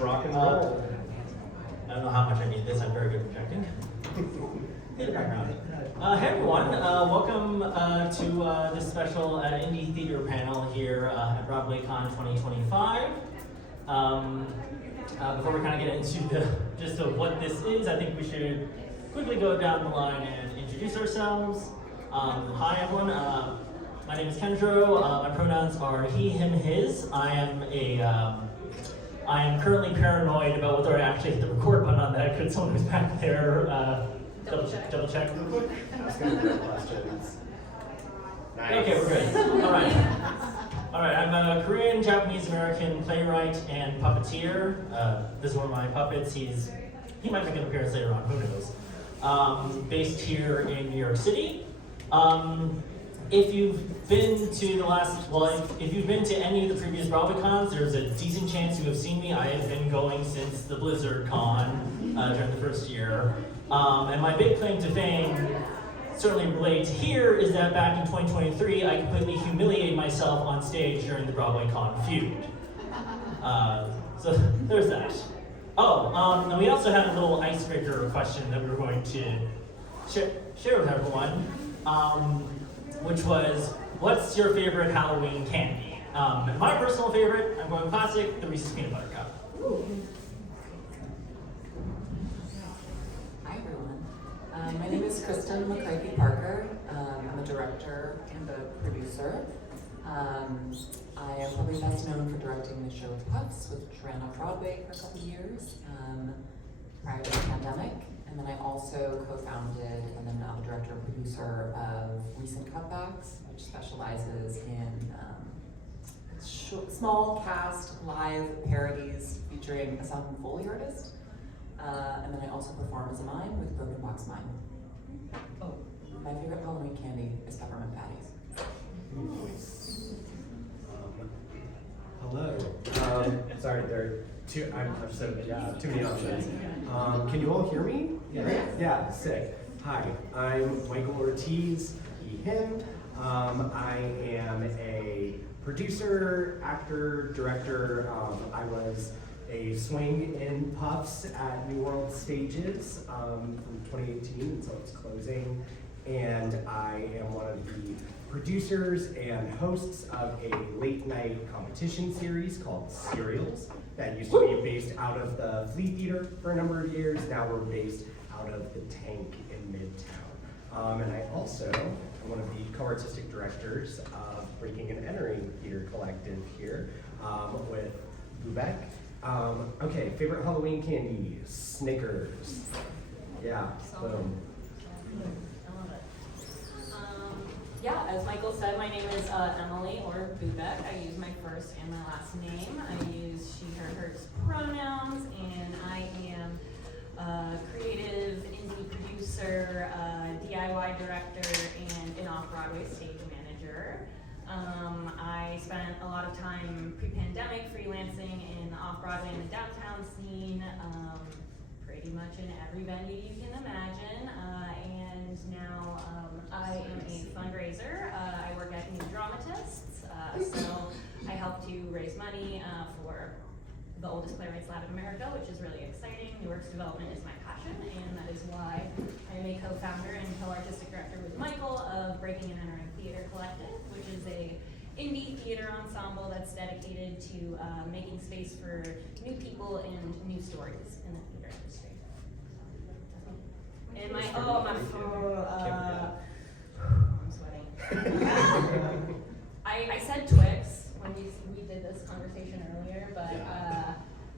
rock and roll. I don't know how much I need this. I'm very good at projecting. Hey everyone, welcome to this special indie theater panel here at BroadwayCon 2025. Before we kind of get into the gist of what this is, I think we should quickly go down the line and introduce ourselves. Hi everyone, my name is Kenjiro. My pronouns are he, him, his. I am currently paranoid about whether I actually hit the record button on that. Could someone who's back there double check real quick? Ask any questions. Nice. Okay, we're good. All right. I'm a Korean, Japanese American playwright and puppeteer. This is one of my puppets. He might make an appearance later on. Who knows? Based here in New York City. If you've been to if you've been to any of the previous BroadwayCons, there's a decent chance you have seen me. I have been going since the Blizzard Con during the first year. And my big claim to fame, certainly related to here, is that back in 2023, I completely humiliated myself on stage during the BroadwayCon feud. So there's that. And we also had a little icebreaker question that we were going to share with everyone. Which was, what's your favorite Halloween candy? My personal favorite, I'm going classic, the Reese's Peanut Butter Cup. Hi everyone. My name is Kristin McCarthy Parker. I'm a director and a producer. I am probably best known for directing the show Puffs, which ran on Broadway for a couple years prior to the pandemic. And then I also co-founded and then now the director and producer of Recent Cutbacks, which specializes in small cast live parodies featuring a sound and Foley artist. And then I also perform as a mime with Broken Box Mime. Oh, my favorite Halloween candy is peppermint patties. Hello. Sorry, there are too many options. Can you all hear me? Yeah, sick. Hi, I'm Michael Ortiz, he, him. I am a producer, actor, director. I was a swing in Puffs at New World Stages from 2018 until it's closing. And I am one of the producers and hosts of a late night competition series called Serials that used to be based out of the Flea Theater for a number of years. Now we're based out of the Tank in Midtown. And I also am one of the co-artistic directors of Breaking and Entering Theater Collective here with Bubeck. Okay, favorite Halloween candy, Snickers. Yeah, boom. Yeah, as Michael said, my name is Emily or Bubeck. I use my first and my last name. I use she, her, hers pronouns, and I am a creative indie producer, DIY director, and an off-Broadway stage manager. I spent a lot of time pre-pandemic freelancing in the off-Broadway and the downtown scene, pretty much in every venue you can imagine. And now I am a fundraiser. I work at New Dramatists, so I help to raise money for the oldest playwrights lab in America, which is really exciting. New works development is my passion, and that is why I am a co-founder and co-artistic director with Michael of Breaking and Entering Theater Collective, which is a indie theater ensemble that's dedicated to making space for new people and new stories in the theater industry. And I'm sweating. I said Twix when we did this conversation earlier, but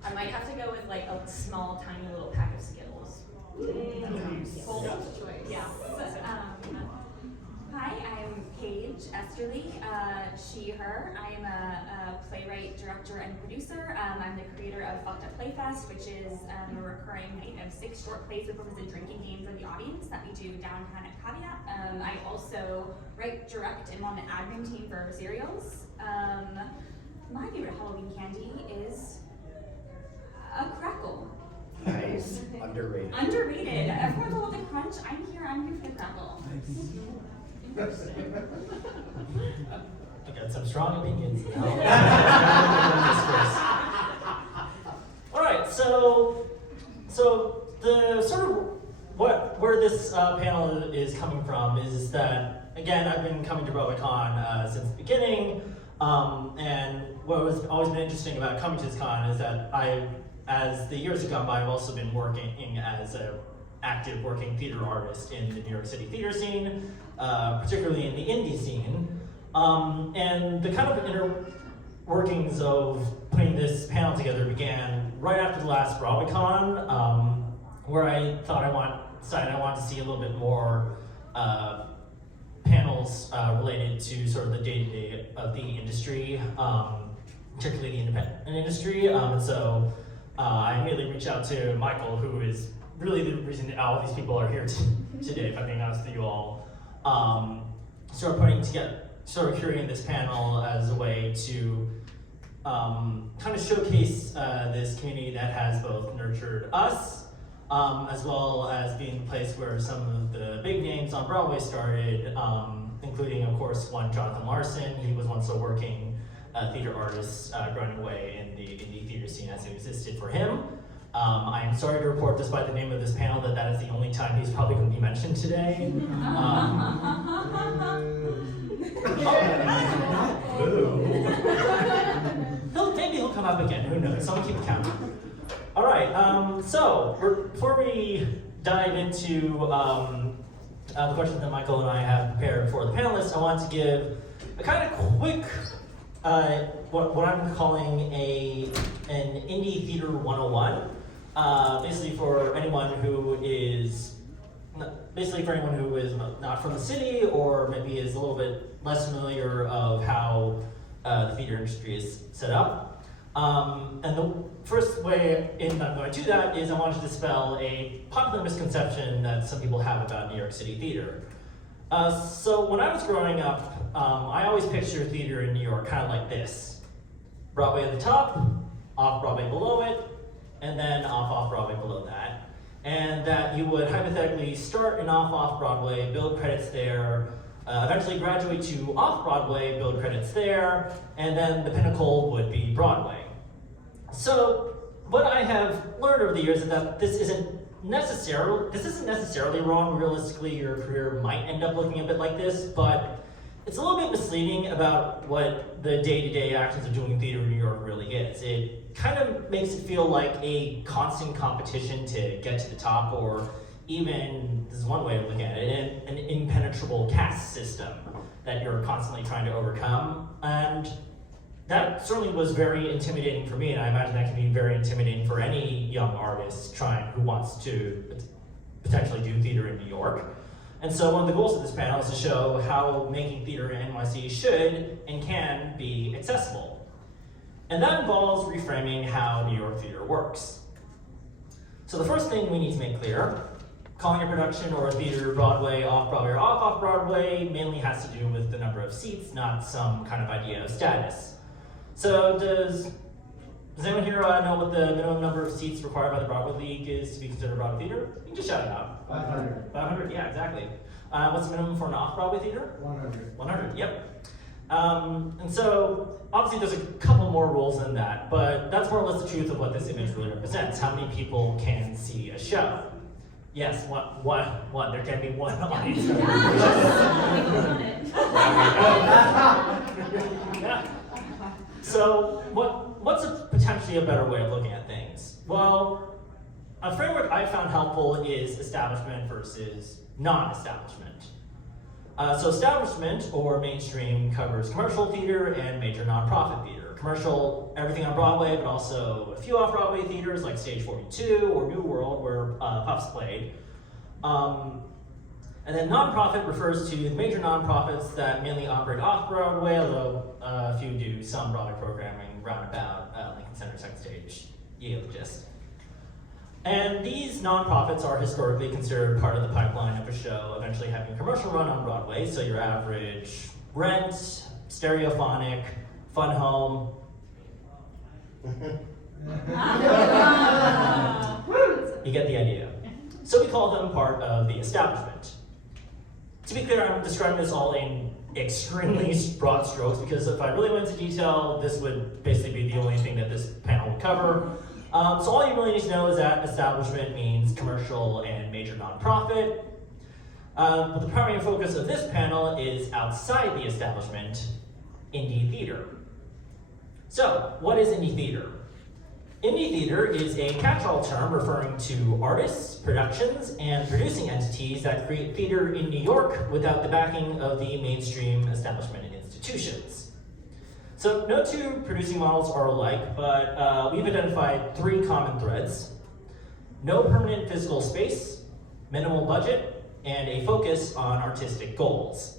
I might have to go with like a small, tiny little pack of Skittles. Bold choice. Yeah. Hi, I'm Paige, Esterly, she, her. I'm a playwright, director, and producer. I'm the creator of Fucked Up Playfest, which is a recurring night of 6 short plays that focuses a drinking game for the audience that we do downtown at Caveat. I also write, direct, and on the admin team for Serials. My favorite Halloween candy is a crackle. Nice, underrated. Underrated. Everyone's all the crunch. I'm here for the crackle. I got some strong opinions. All right, the sort of where this panel is coming from is that, again, I've been coming to BroadwayCon since the beginning, and what has always been interesting about coming to this con is that as the years have gone by, I've also been working as an active working theater artist in the New York City theater scene, particularly in the indie scene, and the kind of inner workings of putting this panel together began right after the last BroadwayCon, where I thought decided I wanted to see a little bit more panels related to sort of the day-to-day of the industry, particularly the independent industry. And so I immediately reached out to Michael, who is really the reason that all these people are here today, if I'm being honest with you all. Sort of curating this panel as a way to kind of showcase this community that has both nurtured us, as well as being the place where some of the big names on Broadway started, including, of course, one Jonathan Larson. He was once a working theater artist growing away in the indie theater scene as it existed for him. I am sorry to report, despite the name of this panel, that is the only time he's probably going to be mentioned today. Maybe he'll come up again, who knows? Someone keep count. All right, so before we dive into the questions that Michael and I have prepared for the panelists, I want to give a kind of quick, what I'm calling an indie theater 101. Basically for anyone who is not from the city, or maybe is a little bit less familiar of how the theater industry is set up. And the first way I'm going to do that is I want to dispel a popular misconception that some people have about New York City theater. So when I was growing up, I always pictured theater in New York kind of like this. Broadway at the top, off-Broadway below it, and then off-Broadway below that. And that you would hypothetically start in off-Broadway, build credits there, eventually graduate to off-Broadway, build credits there, and then the pinnacle would be Broadway. So what I have learned over the years is that this isn't necessarily wrong. Realistically, your career might end up looking a bit like this, but it's a little bit misleading about what the day-to-day actions of doing theater in New York really is. It kind of makes it feel like a constant competition to get to the top, or even, this is one way of looking at it, an impenetrable caste system that you're constantly trying to overcome. And that certainly was very intimidating for me, and I imagine that can be very intimidating for any young artist who wants to potentially do theater in New York. And so one of the goals of this panel is to show how making theater in NYC should and can be accessible. And that involves reframing how New York theater works. So the first thing we need to make clear, calling a production or a theater Broadway, off-Broadway, or off-Broadway mainly has to do with the number of seats, not some kind of idea of status. So does anyone here know what the minimum number of seats required by the Broadway League is to be considered Broadway theater? You can just shout it out. 500. 500, yeah, exactly. What's the minimum for an off-Broadway theater? 100. 100, yep. And so, obviously there's a couple more rules than that, but that's more or less the truth of what this image really represents. How many people can see a show? Yes, one. There can be one audience. Yeah. So, what's potentially a better way of looking at things? Well, a framework I found helpful is establishment versus non-establishment. So establishment, or mainstream, covers commercial theater and major nonprofit theater. Commercial, everything on Broadway, but also a few off-Broadway theaters like Stage 42 or New World, where Puffs played. And then nonprofit refers to the major nonprofits that mainly operate off-Broadway, although a few do some Broadway programming roundabout, Lincoln Center, Second Stage, Yale, just. And these nonprofits are historically considered part of the pipeline of a show eventually having a commercial run on Broadway, so your average Rent, Stereophonic, Fun Home. You get the idea. So we call them part of the establishment. To be clear, I'm describing this all in extremely broad strokes, because if I really went into detail, this would basically be the only thing that this panel would cover. So all you really need to know is that establishment means commercial and major nonprofit. But the primary focus of this panel is outside the establishment, indie theater. So, what is indie theater? Indie theater is a catch-all term referring to artists, productions, and producing entities that create theater in New York without the backing of the mainstream establishment and institutions. So no two producing models are alike, but we've identified 3 common threads: no permanent physical space, minimal budget, and a focus on artistic goals.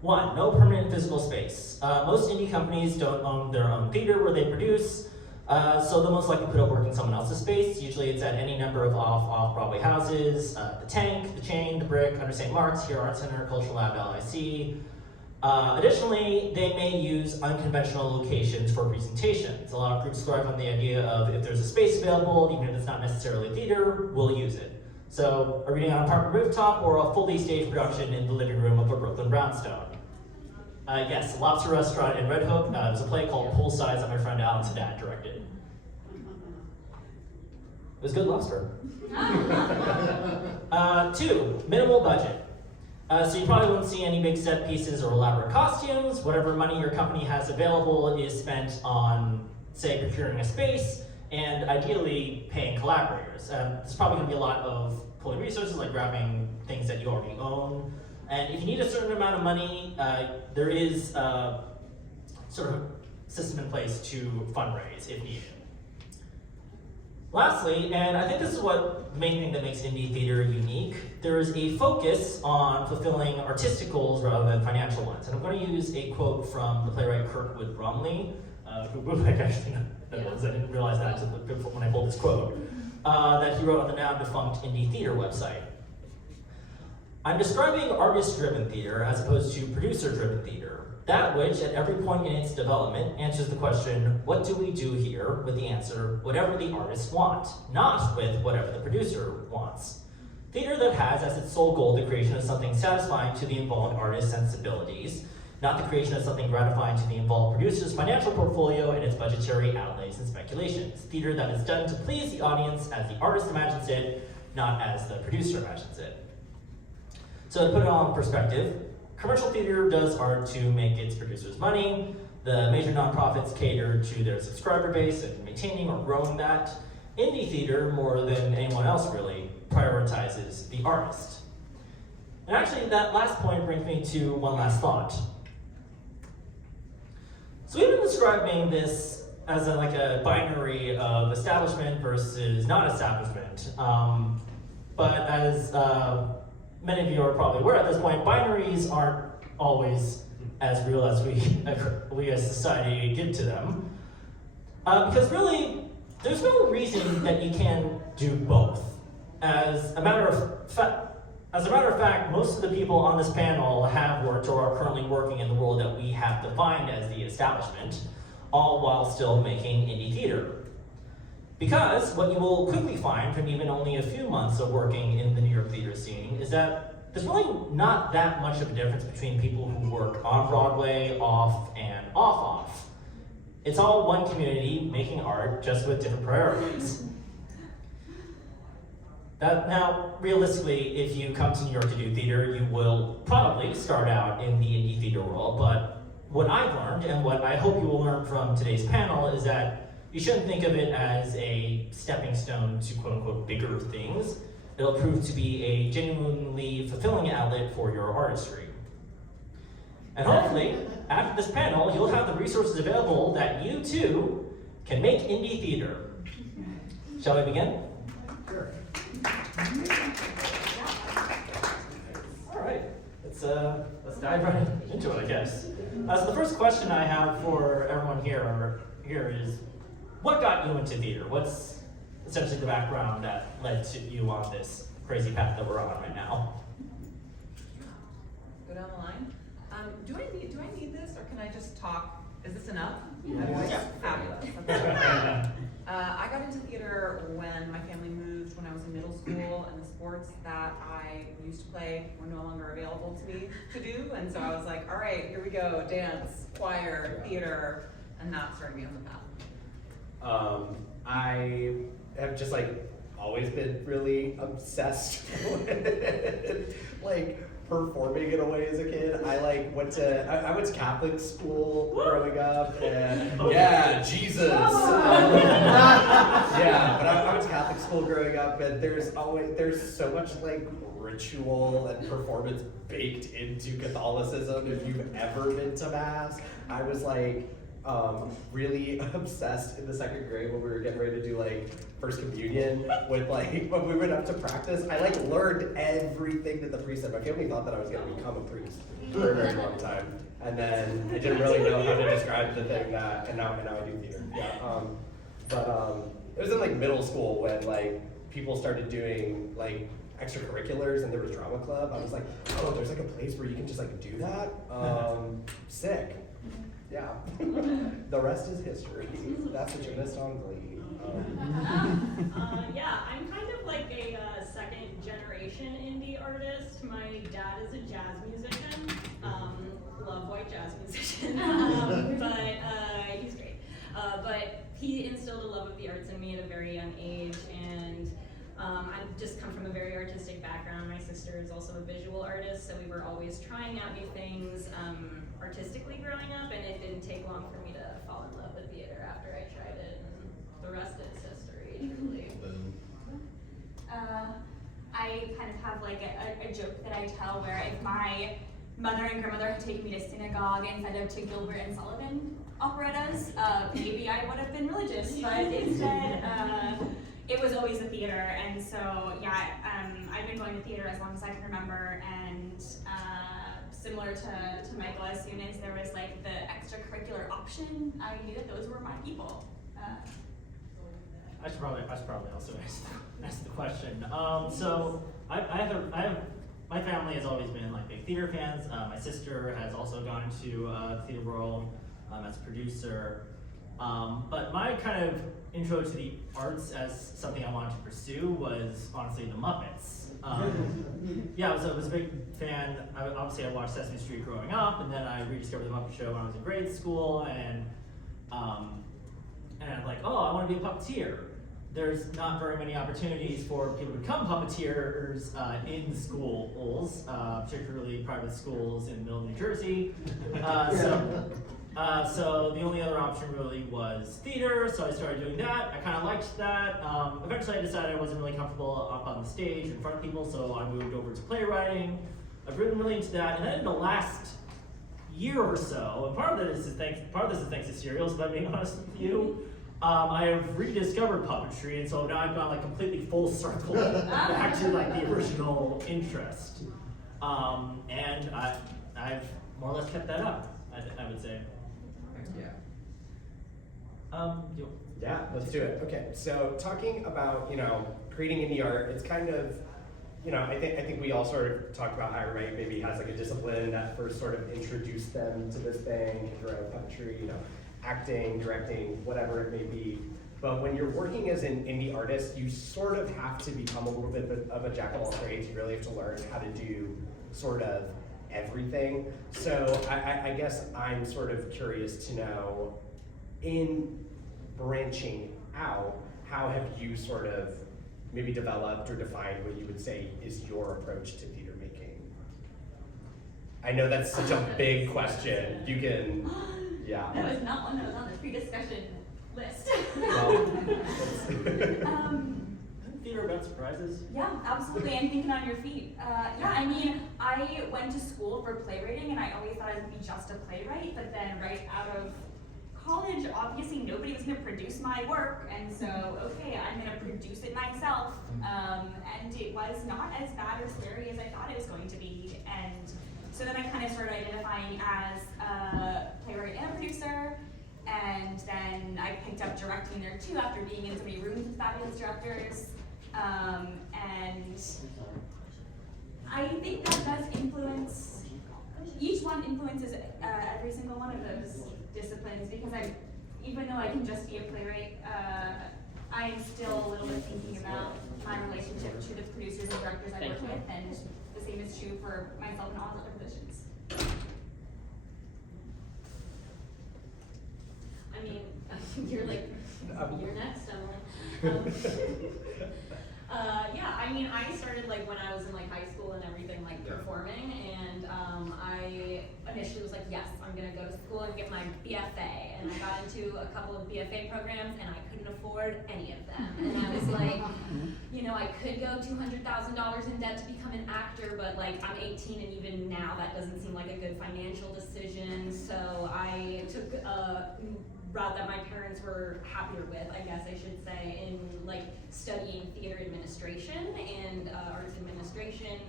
1, no permanent physical space. Most indie companies don't own their own theater where they produce, so they'll most likely put up work in someone else's space. Usually it's at any number of off-Broadway houses, the Tank, the Chain, the Brick, Under St. Mark's, Here Art Center, Cultural Lab, LIC. Additionally, they may use unconventional locations for presentations. A lot of groups thrive on the idea of if there's a space available, even if it's not necessarily theater, we'll use it. So a reading on an apartment rooftop or a fully staged production in the living room of a Brooklyn brownstone. Yes, Lobster Restaurant in Red Hook. There's a play called Poolside that my friend Alan's dad directed. It was good lobster. 2, minimal budget. So you probably won't see any big set pieces or elaborate costumes. Whatever money your company has available is spent on, say, procuring a space and ideally paying collaborators. There's probably going to be a lot of pulling resources, like grabbing things that you already own. And if you need a certain amount of money, there is a sort of system in place to fundraise if needed. Lastly, and I think this is what the main thing that makes indie theater unique, there is a focus on fulfilling artistic goals rather than financial ones. And I'm going to use a quote from the playwright Kirkwood Bromley, who Bubeck actually knows. I didn't realize that when I pulled this quote, that he wrote on the now defunct indie theater website. I'm describing artist-driven theater as opposed to producer-driven theater. That which, at every point in its development, answers the question, what do we do here, with the answer, whatever the artists want, not with whatever the producer wants. Theater that has as its sole goal the creation of something satisfying to the involved artist's sensibilities, not the creation of something gratifying to the involved producer's financial portfolio and its budgetary outlays and speculations. Theater that is done to please the audience as the artist imagines it, not as the producer imagines it. So to put it all in perspective, commercial theater does art to make its producers money. The major nonprofits cater to their subscriber base and maintaining or growing that. Indie theater, more than anyone else really, prioritizes the artist. And actually, that last point brings me to one last thought. So we've been describing this as like a binary of establishment versus non-establishment. But as many of you are probably aware at this point, binaries aren't always as real as we as society give to them. Because really, there's no reason that you can do both. As a matter of fact, most of the people on this panel have worked or are currently working in the world that we have defined as the establishment, all while still making indie theater. Because what you will quickly find from even only a few months of working in the New York theater scene is that there's really not that much of a difference between people who work on Broadway, off, and off. It's all one community making art, just with different priorities. Now, realistically, if you come to New York to do theater, you will probably start out in the indie theater world, but what I've learned, and what I hope you will learn from today's panel, is that you shouldn't think of it as a stepping stone to quote-unquote bigger things. It'll prove to be a genuinely fulfilling outlet for your artistry. And hopefully, after this panel, you'll have the resources available that you too can make indie theater. Shall we begin? Sure. All right, let's dive right into it, I guess. So the first question I have for everyone here is, what got you into theater? What's essentially the background that led to you on this crazy path that we're on right now? Go down the line. Do I need this, or can I just talk? Is this enough? Yeah. Fabulous. I got into theater when my family moved when I was in middle school, and the sports that I used to play were no longer available to me to do, and so I was like, all right, here we go, dance, choir, theater, and that started me on the path. I have just like always been really obsessed with like performing in a way as a kid. I like went to I went to Catholic school growing up, and yeah, Jesus. Yeah, but I went to Catholic school growing up, and there's so much like ritual and performance baked into Catholicism. If you've ever been to mass, I was like really obsessed in the second grade when we were getting ready to do like first communion with like when we went up to practice. I like learned everything that the priest said. My family thought that I was going to become a priest for a very long time, and then I didn't really know how to describe the thing that, and now I do theater. Yeah, it was in like middle school when like people started doing like extracurriculars and there was drama club. I was like, oh, there's like a place where you can just like do that. Sick. Yeah. The rest is history. That's what you missed on Glee. Yeah, I'm kind of like a second generation indie artist. My dad is a jazz musician. Love white jazz musician. But he's great. But he instilled a love of the arts in me at a very young age, and I just come from a very artistic background. My sister is also a visual artist, so we were always trying out new things artistically growing up, and it didn't take long for me to fall in love with theater after I tried it, and the rest is history, truly. I kind of have like a joke that I tell where if my mother and grandmother had taken me to synagogue instead of to Gilbert and Sullivan operettas, maybe I would have been religious, but instead it was always the theater. And so yeah, I've been going to theater as long as I can remember, and similar to Michael, as soon as there was like the extracurricular option, I knew that those were my people. I should probably also ask the question. So I have my family has always been like big theater fans. My sister has also gone into the theater world as a producer. But my kind of intro to the arts as something I wanted to pursue was honestly the Muppets. Yeah, I was a big fan. I watched Sesame Street growing up, and then I rediscovered the Muppet Show when I was in grade school, and I'm like, oh, I want to be a puppeteer. There's not very many opportunities for people to become puppeteers in schools, particularly private schools in the middle of New Jersey. So the only other option really was theater, so I started doing that. I kind of liked that. Eventually I decided I wasn't really comfortable up on the stage in front of people, so I moved over to playwriting. I've written really into that, and then in the last year or so, and part of this is thanks to serials, if I'm being honest with you, I have rediscovered puppetry, and so now I've gone like completely full circle back to like the original interest. And I've more or less kept that up, I would say. Yeah, let's do it. Okay, so talking about, creating indie art, it's kind of, I think we all sort of talked about how everybody maybe has like a discipline that first sort of introduced them to this thing, around puppetry, acting, directing, whatever it may be. But when you're working as an indie artist, you sort of have to become a little bit of a jack of all trades. You really have to learn how to do sort of everything. So I guess I'm sort of curious to know, in branching out, how have you sort of maybe developed or defined what you would say is your approach to theater making? I know that's such a big question. You can, yeah. That was not one that was on the pre-discussion list. Theater about surprises? Yeah, absolutely, and thinking on your feet. Yeah, I mean, I went to school for playwriting, and I always thought I would be just a playwright, but then right out of college, obviously nobody was going to produce my work, and so, okay, I'm going to produce it myself, and it was not as bad or scary as I thought it was going to be, and so then I kind of started identifying as a playwright and a producer, and then I picked up directing there too after being in so many rooms with fabulous directors, and I think that does influence, each one influences every single one of those disciplines, because even though I can just be a playwright, I'm still a little bit thinking about my relationship to the producers and directors I work with, and the same is true for myself in all other positions. I mean, you're like You're next, Emily. Yeah, I mean, I started like when I was in like high school and everything, like performing, and I initially was like, yes, I'm gonna go to school and get my BFA, and I got into a couple of BFA programs, and I couldn't afford any of them, and I was like, you know, I could go $200,000 in debt to become an actor, but like I'm 18, and even now that doesn't seem like a good financial decision, so I took a route that my parents were happier with, I guess I should say, in like studying theater administration and arts administration,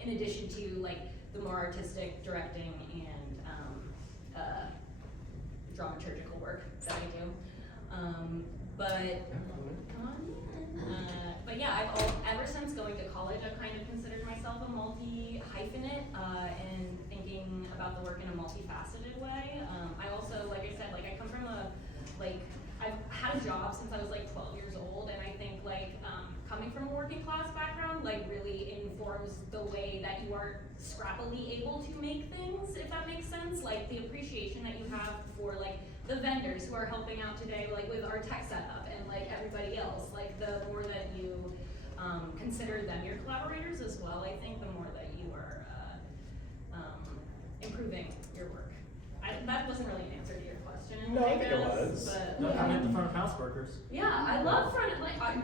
in addition to like the more artistic directing and dramaturgical work that I do. But yeah, ever since going to college, I've kind of considered myself a multi-hyphenate and thinking about the work in a multifaceted way. I also, like I said, like I come from I've had a job since I was like 12 years old, and I think like coming from a working class background like really informs the way that you are scrappily able to make things, if that makes sense. Like the appreciation that you have for like the vendors who are helping out today, like with our tech setup, and like everybody else, like the more that you consider them your collaborators as well, I think the more that you are improving your work. That wasn't really an answer to your question. No, I think it was. But, No, I meant the front of house workers. yeah, I love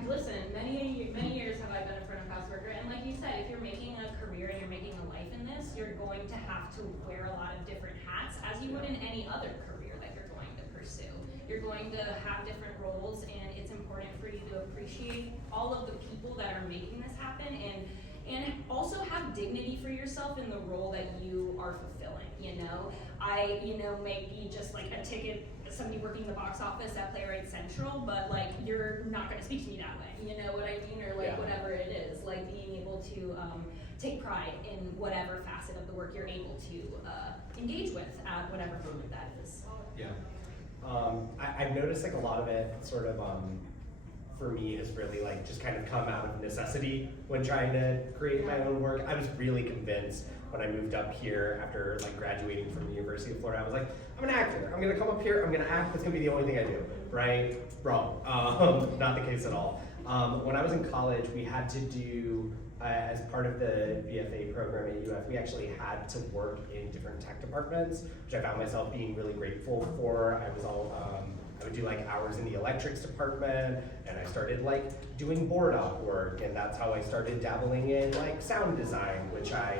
listen, many years have I been a front of house worker, and like you said, if you're making a career and you're making a life in this, you're going to have to wear a lot of different hats, as you would in any other career that you're going to pursue. You're going to have different roles, and it's important for you to appreciate all of the people that are making this happen, and also have dignity for yourself in the role that you are fulfilling, you know? I, may be just like a ticket, somebody working the box office at Playwright Central, but like, you're not gonna speak to me that way, you know what I mean? Or like, whatever it is, like being able to take pride in whatever facet of the work you're able to engage with at whatever moment that is. Yeah. I've noticed like a lot of it sort of, for me, has really like just kind of come out of necessity when trying to create my own work. I was really convinced when I moved up here after like graduating from the University of Florida. I was like, I'm an actor. I'm gonna come up here, I'm gonna act, that's gonna be the only thing I do, right? Wrong. Not the case at all. When I was in college, we had to do, as part of the BFA program at UF, we actually had to work in different tech departments, which I found myself being really grateful for. I would do like hours in the electrics department, and I started like doing board op work, and that's how I started dabbling in like sound design, which I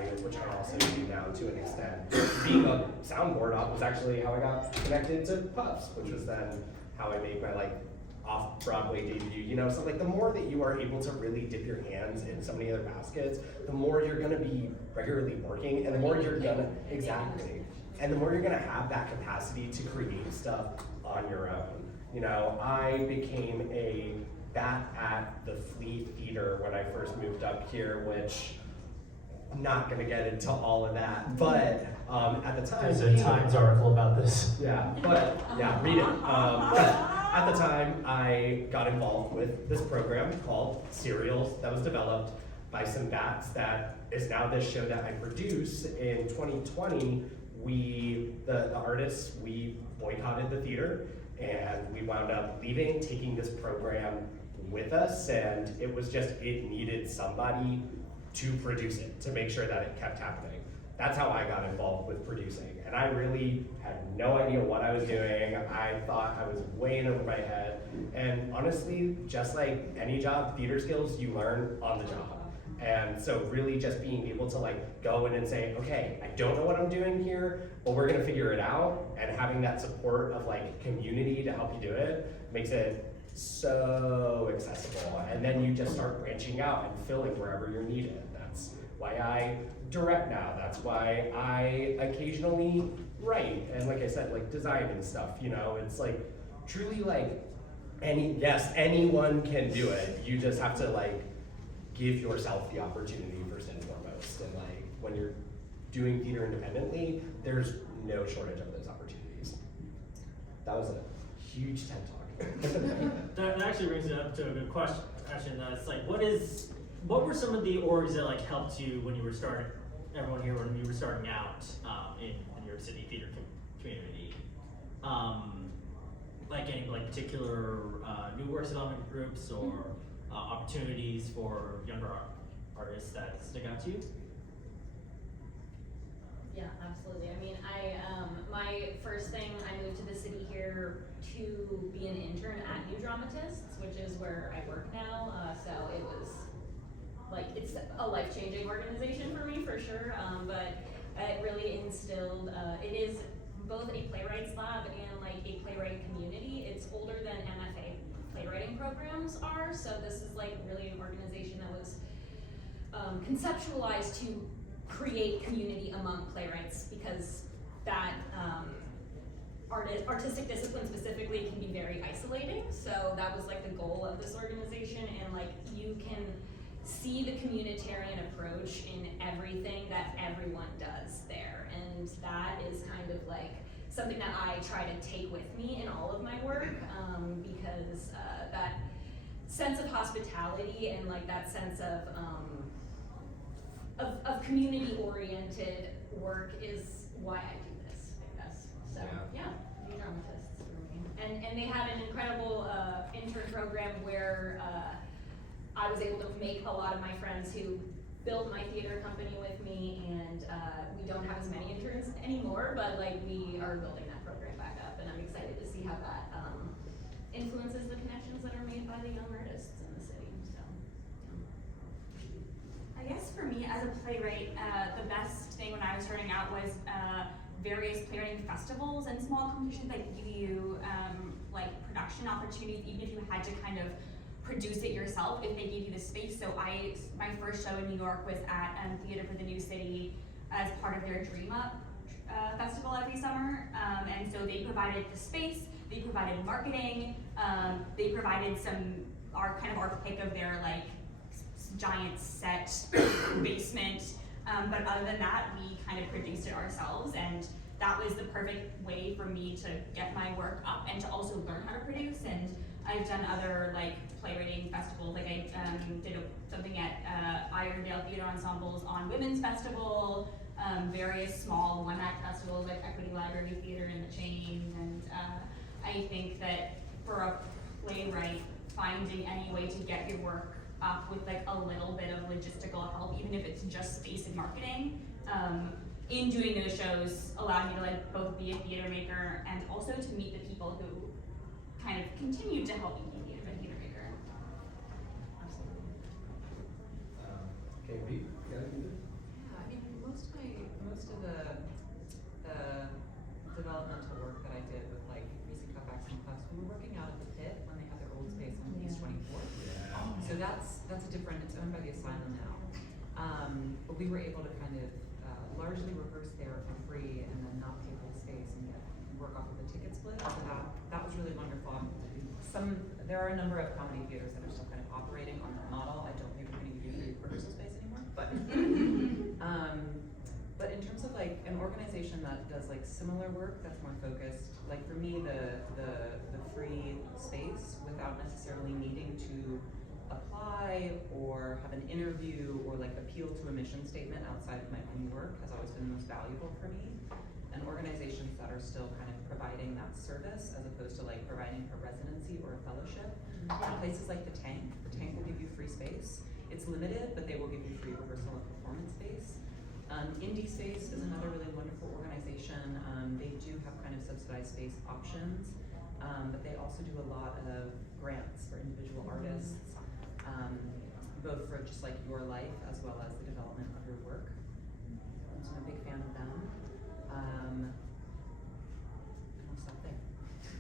also do now to an extent. Being a soundboard op was actually how I got connected to Puffs, which was then how I made my like off-Broadway debut, you know? So like the more that you are able to really dip your hands in so many other baskets, the more you're gonna be regularly working, and the more you're gonna, exactly, and the more you're gonna have that capacity to create stuff on your own. You know, I became a bat at the Flea Theater when I first moved up here, which I'm not gonna get into all of that, but at the time— There's a Times article about this. Yeah, but yeah, read it. At the time, I got involved with this program called Serials that was developed by some bats that is now this show that I produce. In 2020, the artists, we boycotted the theater, and we wound up leaving, taking this program with us, and it needed somebody to produce it, to make sure that it kept happening. That's how I got involved with producing, and I really had no idea what I was doing. I thought I was way in over my head, and honestly, just like any job, theater skills you learn on the job. And so really just being able to like go in and say, okay, I don't know what I'm doing here, but we're gonna figure it out, and having that support of like community to help you do it makes it so accessible. And then you just start branching out and filling wherever you're needed. That's why I direct now. That's why I occasionally write, and like I said, like design and stuff, you know, it's like truly like anyone can do it. You just have to like give yourself the opportunity first and foremost. And like when you're doing theater independently, there's no shortage of those opportunities. That was a huge TED Talk. That actually brings it up to a good question. It's like, what were some of the orgs that like helped you when you were starting, everyone here, when you were starting out in the New York City theater community? like any like particular new works development groups or opportunities for younger artists that stick out to you? Yeah, absolutely. I mean, my first thing, I moved to the city here to be an intern at New Dramatists, which is where I work now. So it was like, it's a life-changing organization for me for sure. But it really instilled, it is both a playwrights lab and like a playwright community. It's older than MFA playwriting programs are. So this is like really an organization that was conceptualized to create community among playwrights, because that artistic discipline specifically can be very isolating. So that was like the goal of this organization, and like you can see the communitarian approach in everything that everyone does there, and that is kind of like something that I try to take with me in all of my work, because that sense of hospitality and like that sense of community-oriented work is why I do this, I guess. So yeah, New Dramatists for me. And they had an incredible intern program where I was able to make a lot of my friends who built my theater company with me, and we don't have as many interns anymore, but like we are building that program back up, and I'm excited to see how that influences the connections that are made by the young artists in the city. So. I guess for me as a playwright, the best thing when I was starting out was various playwriting festivals and small competitions that give you like production opportunities, even if you had to kind of produce it yourself, if they gave you the space. So my first show in New York was at Theater for the New City as part of their Dream Up festival every summer, and so they provided the space, they provided marketing, they provided our pick of their like giant set basement, but other than that, we kind of produced it ourselves, and that was the perfect way for me to get my work up and to also learn how to produce. And I've done other like playwriting festivals, like I did something at Irondale Theater Ensembles on Women's Festival, various small one-act festivals like Equity Library Theater and the Chains, and I think that for a playwright, finding any way to get your work up with like a little bit of logistical help, even if it's just space and marketing, in doing those shows allowed me to like both be a theater maker and also to meet the people who kind of continued to help me be a theater maker. Absolutely. Okay, what do you gotta do? Yeah, I mean, most of the developmental work that I did with like recent cutbacks and puffs, we were working out at the pit when they had their old space on East 24. So that's a different, it's owned by the asylum now. But we were able to kind of largely rehearse there for free and then not pay for the space and work off of the ticket split. So that was really wonderful. There are a number of comedy theaters that are still kind of operating on that model. I don't think we're going to give you free rehearsal space anymore, but but in terms of like an organization that does like similar work that's more focused, like for me the free space without necessarily needing to apply or have an interview or like appeal to a mission statement outside of my own work has always been the most valuable for me. And organizations that are still kind of providing that service as opposed to like providing a residency or a fellowship. Places like the Tank will give you free space. It's limited, but they will give you free rehearsal and performance space. Indie Space is another really wonderful organization. They do have kind of subsidized space options, but they also do a lot of grants for individual artists, both for just like your life as well as the development of your work. So I'm a big fan of them. I'll stop there.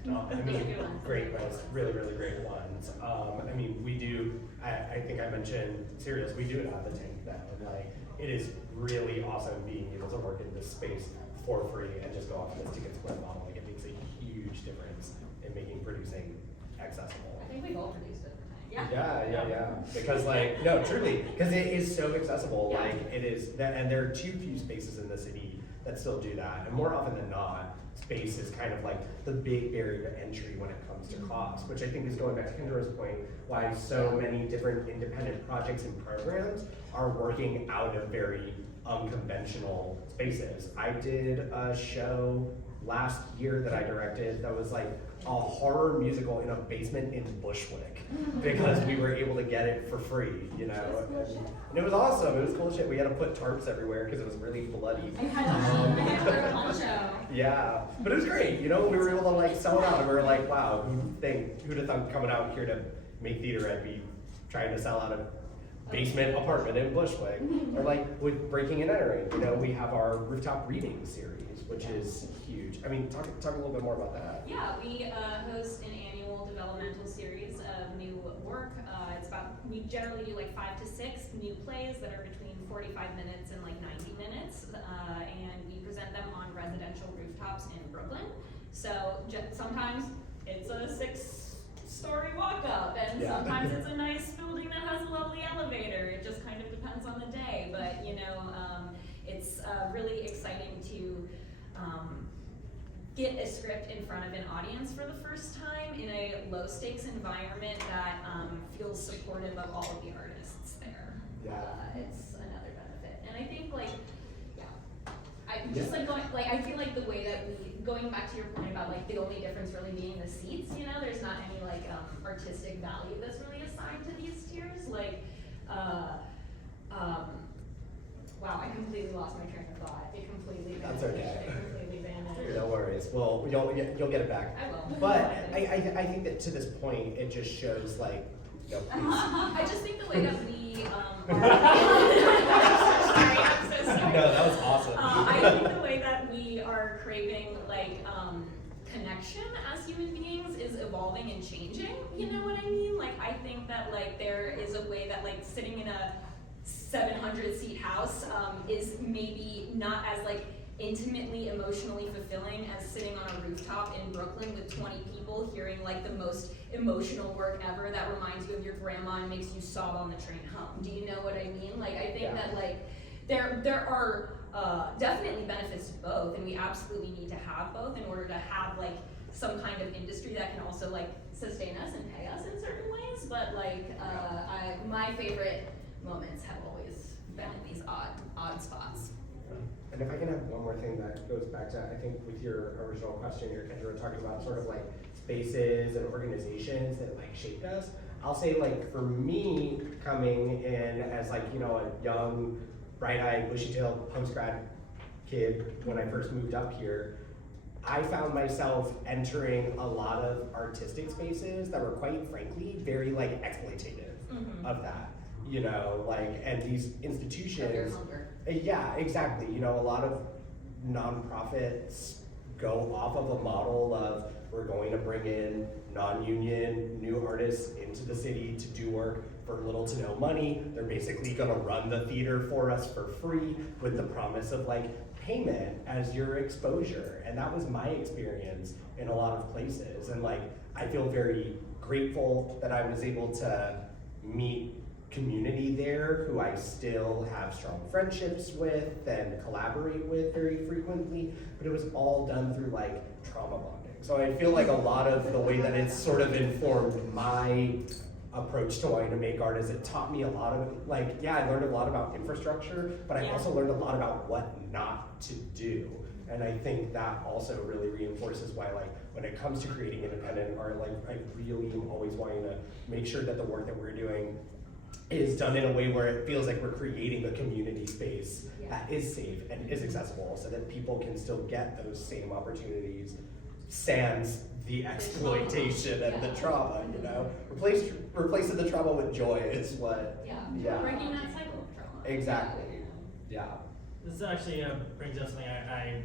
No, I mean, great ones, really, really great ones. I mean, we do, I think I mentioned Serials, we do it at the Tank now, and like, it is really awesome being able to work in this space for free and just go off of this ticket split model. Like, it makes a huge difference in making producing accessible. I think we've all produced it. Yeah. Because like, no, truly, because it is so accessible. Yeah. Like it is that, and there are too few spaces in the city that still do that. And more often than not, space is kind of like the big barrier to entry when it comes to cost, which I think is going back to Kenjiro's point, why so many different independent projects and programs are working out of very unconventional spaces. I did a show last year that I directed that was like a horror musical in a basement in Bushwick because we were able to get it for free, you know. And it was awesome. It was cool shit. We had to put tarps everywhere because it was really bloody. I had to wear a poncho. Yeah, but it was great. You know, we were able to like sell it out, and we were like, wow, who'd have thought coming out here to make theater, I'd be trying to sell out a basement apartment in Bushwick. Or like with Breaking and Entering, you know, we have our rooftop reading series, which is huge. I mean, talk a little bit more about that. Yeah, we host an annual developmental series of new work. We generally do like 5 to 6 new plays that are between 45 minutes and like 90 minutes, and we present them on residential rooftops in Brooklyn. So sometimes it's a 6-story walk up, and sometimes it's a nice building that has a lovely elevator. It just kind of depends on the day, but you know, it's really exciting to get a script in front of an audience for the first time in a low stakes environment that feels supportive of all of the artists there. Yeah. It's another benefit. And I think like, I feel like the way that going back to your point about like the only difference really being the seats, you know, there's not any like artistic value that's really assigned to these tiers. Like, wow, I completely lost my train of thought. It completely vanished. That's okay. It completely vanished. No worries. Well, you'll get it back. I will. But I think that to this point, it just shows like, you know, I just think the way that we are. Sorry, I'm so sorry. No, that was awesome. I think the way that we are craving like connection as human beings is evolving and changing. You know what I mean? Like I think that like there is a way that like sitting in a 700-seat house is maybe not as like intimately emotionally fulfilling as sitting on a rooftop in Brooklyn with 20 people hearing like the most emotional work ever that reminds you of your grandma and makes you sob on the train home. Do you know what I mean? Like I think that like there are definitely benefits to both, and we absolutely need to have both in order to have like some kind of industry that can also like sustain us and pay us in certain ways. But like my favorite moments have always been in these odd spots. And if I can have one more thing that goes back to, I think with your original question here, Kenjiro, talking about sort of like spaces and organizations that like shaped us. I'll say like for me coming in as like, you know, a young, bright-eyed, bushy-tailed post grad kid when I first moved up here, I found myself entering a lot of artistic spaces that were quite frankly very like exploitative of that. You know, like, and these institutions, yeah, exactly. You know, a lot of nonprofits go off of a model of we're going to bring in non-union new artists into the city to do work for little to no money. They're basically going to run the theater for us for free with the promise of like payment as your exposure. And that was my experience in a lot of places. And like, I feel very grateful that I was able to meet community there who I still have strong friendships with and collaborate with very frequently, but it was all done through like trauma bonding. So I feel like a lot of the way that it's sort of informed my approach to wanting to make art is it taught me a lot of, like, yeah, I learned a lot about infrastructure, but I also learned a lot about what not to do. And I think that also really reinforces why, like, when it comes to creating independent art, like, I really am always wanting to make sure that the work that we're doing is done in a way where it feels like we're creating a community space that is safe and is accessible so that people can still get those same opportunities sans the exploitation and the trauma, you know? Replacing the trauma with joy is what, Breaking that cycle of trauma. Exactly, yeah. This actually brings up something I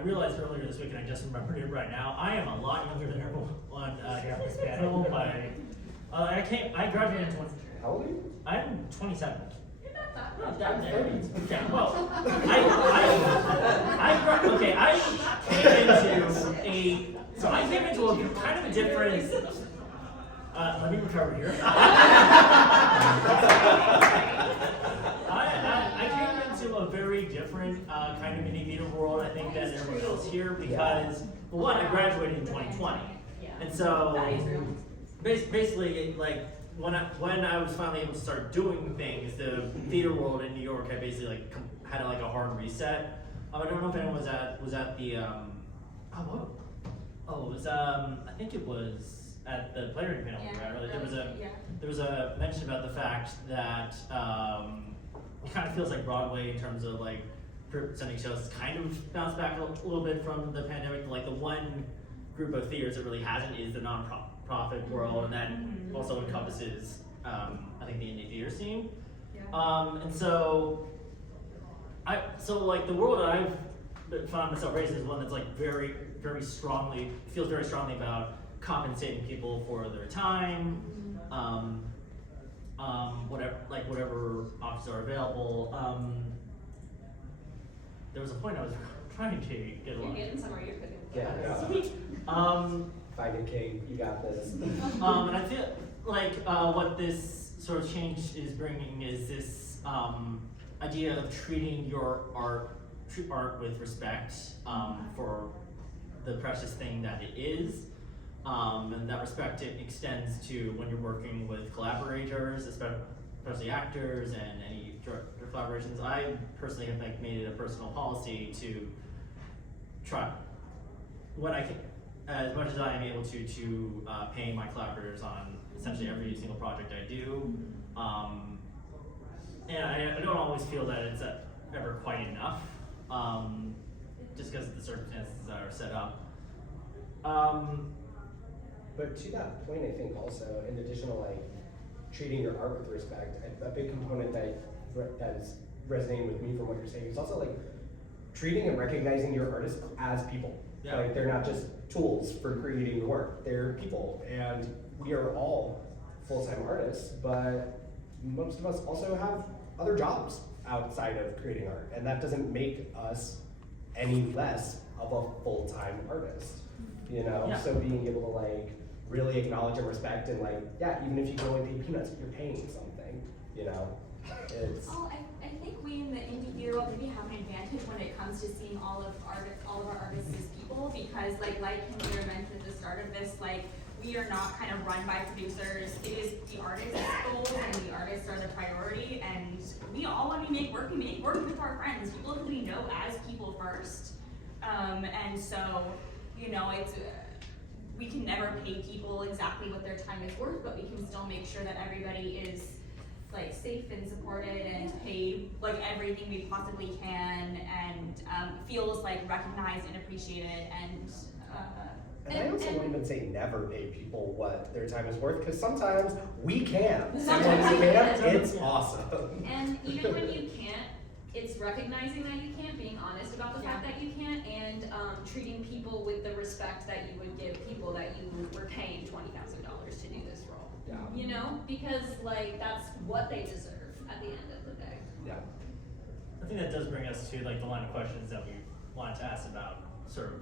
realized earlier this week, and I just remembered it right now. I am a lot younger than everyone here at this panel. I graduated in 20. How old are you? I'm 27. You're not that Not much. that there. Yeah, well, I came into a kind of a different. Let me recover here. I came into a very different kind of indie theater world, I think, than everyone else here because, well, one, I graduated in 2020, and so basically, like. When I was finally able to start doing things, the theater world in New York had basically like had like a hard reset. I don't know if anyone was at the Oh, what? Oh, it was, I think it was at the playwriting panel, Yeah, right? yeah. There was a mention about the fact that it kind of feels like Broadway in terms of like presenting shows kind of bounced back a little bit from the pandemic. Like the one group of theaters that really hasn't is the non-profit world, and that also encompasses, I think, the indie theater scene. Yeah. And so like the world that I've found myself raised is one that's like very, very strongly, feels very strongly about compensating people for their time, whatever options are available. There was a point I was trying to get along. You're getting somewhere, you're good. Yeah. Sweet. Find it, Kate. You got this. And I feel like what this sort of change is bringing is this idea of treating your art with respect for the precious thing that it is. And that respect extends to when you're working with collaborators, especially actors and any director collaborations. I personally have made it a personal policy to try, when I can, as much as I am able to pay my collaborators on essentially every single project I do. And I don't always feel that it's ever quite enough, just because of the circumstances that are set up. But to that point, I think also, in addition to like treating your art with respect, a big component that is resonating with me from what you're saying is also like treating and recognizing your artists as people. Yeah. Like they're not just tools for creating the work; they're people, and we are all full-time artists. But most of us also have other jobs outside of creating art, and that doesn't make us any less of a full-time artist. You know, Yeah. so being able to like really acknowledge and respect, and like, yeah, even if you can only pay peanuts, you're paying something. You know, it's. Oh, I think we in the indie theater world maybe have an advantage when it comes to seeing all of our artists as people, because like Kenjiro mentioned at the start of this, like we are not kind of run by producers. It is the artist's goals, and the artists are the priority, and we all want to make work with our friends, people who we know as people first. And so, you know, it's we can never pay people exactly what their time is worth, but we can still make sure that everybody is like safe and supported and paid like everything we possibly can, and feels like recognized and appreciated. And I also won't even say never pay people what their time is worth, because sometimes we can. And Sometimes when we we can, can. it's awesome. And even when you can't, it's recognizing that you can't, being honest about the fact that you can't, and treating people with the respect that you would give people that you were paying $20,000 to do this role. Yeah. You know, because like that's what they deserve at the end of the day. Yeah. I think that does bring us to like the line of questions that we wanted to ask about sort of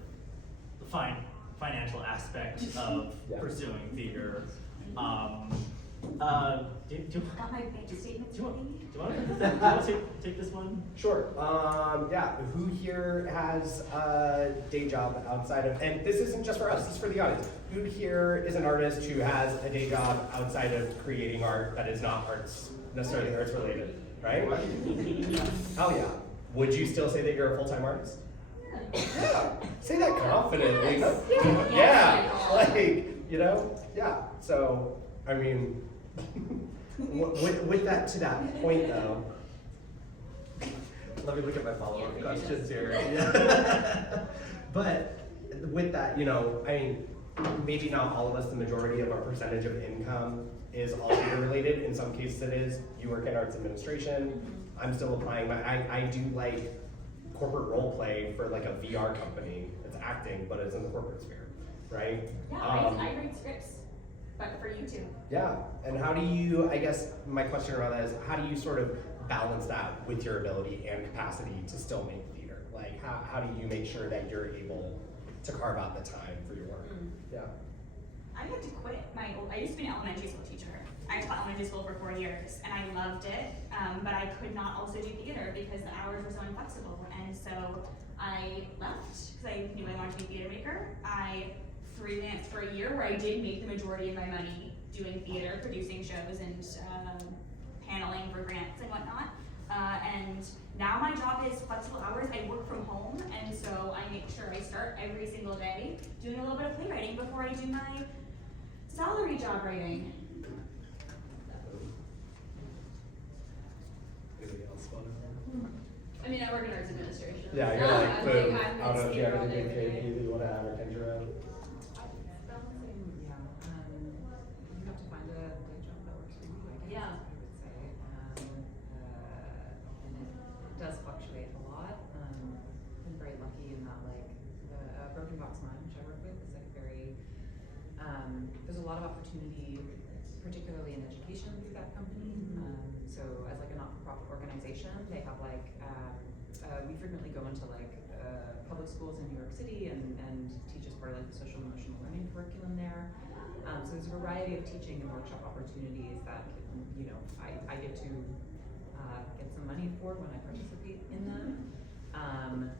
the financial aspect of Yeah. pursuing theater. Do you Got my bank statements ready? want to take this one? Sure. Yeah. Who here has a day job outside of? And this isn't just for us. This is for the audience. Who here is an artist who has a day job outside of creating art that is not necessarily arts related? Right? Hell yeah. Would you still say that you're a full-time artist? Yeah. Say that confidently. Yeah. Like, you know. Yeah. So I mean. With that, to that point though, let me look at my follow-up questions here. Yeah. But with that, you know, I mean, maybe not all of us, the majority of our percentage of income is all theater related. In some cases it is. You work in arts administration. I'm still applying I do like corporate role play for like a VR company. It's acting, but it's in the corporate sphere, right? Yeah, I write scripts, but for you too. Yeah, and how do you, I guess my question around that is, how do you sort of balance that with your ability and capacity to still make theater? Like, how do you make sure that you're able to carve out the time for your work? Yeah. I had to quit I used to be an elementary school teacher. I taught elementary school for 4 years, and I loved it, but I could not also do theater because the hours were so inflexible. And so I left because I knew I wanted to be a theater maker. I freelanced for a year where I did make the majority of my money doing theater, producing shows, and paneling for grants and whatnot. And now my job is flexible hours. I work from home, and so I make sure I start every single day doing a little bit of playwriting before I do my salary job writing. Anything else fun? I mean, I work in arts administration. Yeah, so you're like, I'm boom. I'm I don't know if you have all day, anything every day. that you want to add or Kenjiro. Yeah, you have to find a day job that works for you, I guess, Yeah. I would say. And it does fluctuate a lot. Been very lucky in that, like, the Broken Box Mine, which I work with, is like very, there's a lot of opportunity, particularly in education through that company. So as like a not-for-profit organization, they have like, we frequently go into like public schools in New York City and teach as part of like the social emotional learning curriculum there. So there's a variety of teaching and workshop opportunities that, you know, I get to get some money for when I participate in them. And